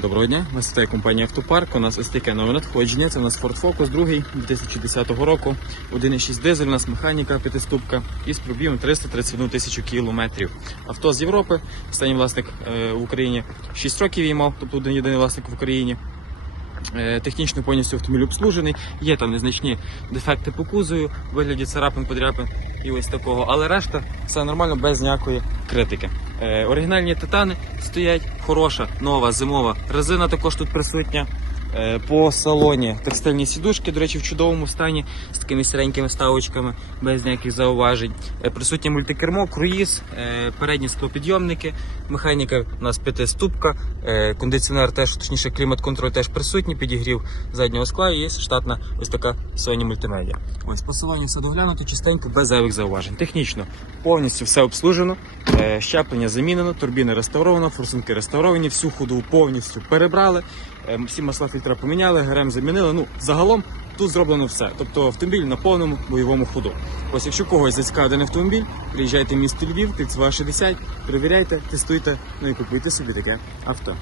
Доброго дня, нас вітає компанія Автопарк. У нас ось таке нове надходження. Це у нас Ford Focus 2 2010 року. 1,6 дизель, у нас механіка п'ятиступка із пробігом 331 тисячу кілометрів. Авто з Європи. Останній власник е, в Україні 6 років її мав, тобто один єдиний власник в Україні. Е, Технічно повністю автомобіль обслужений. Є там незначні дефекти по кузою, вигляді царапин, подряпин і ось такого. Але решта все нормально, без ніякої критики. Е, оригінальні титани стоять, хороша, нова, зимова резина також тут присутня. Е, По салоні текстильні сідушки, до речі, в чудовому стані з такими сіренькими ставочками, без ніяких зауважень. Е, Присутнє мультикермо, круїз, е, передні склопідйомники, механіка у нас п'ятиступка, кондиціонер теж, точніше, клімат-контроль теж присутній, підігрів заднього скла і є штатна ось така Sony мультимедіа. Ось по салоні все доглянуто, чистенько, без зайвих зауважень. Технічно повністю все обслужено, щеплення замінено, турбіни реставровано, форсунки реставровані, всю ходу повністю перебрали, всі масла фільтра поміняли, ГРМ замінили. Ну, загалом тут зроблено все. Тобто автомобіль на повному бойовому ходу. Ось якщо когось зацікавлений автомобіль, приїжджайте в місто Львів, Кільцева 60, перевіряйте, тестуйте, ну і купуйте собі таке авто.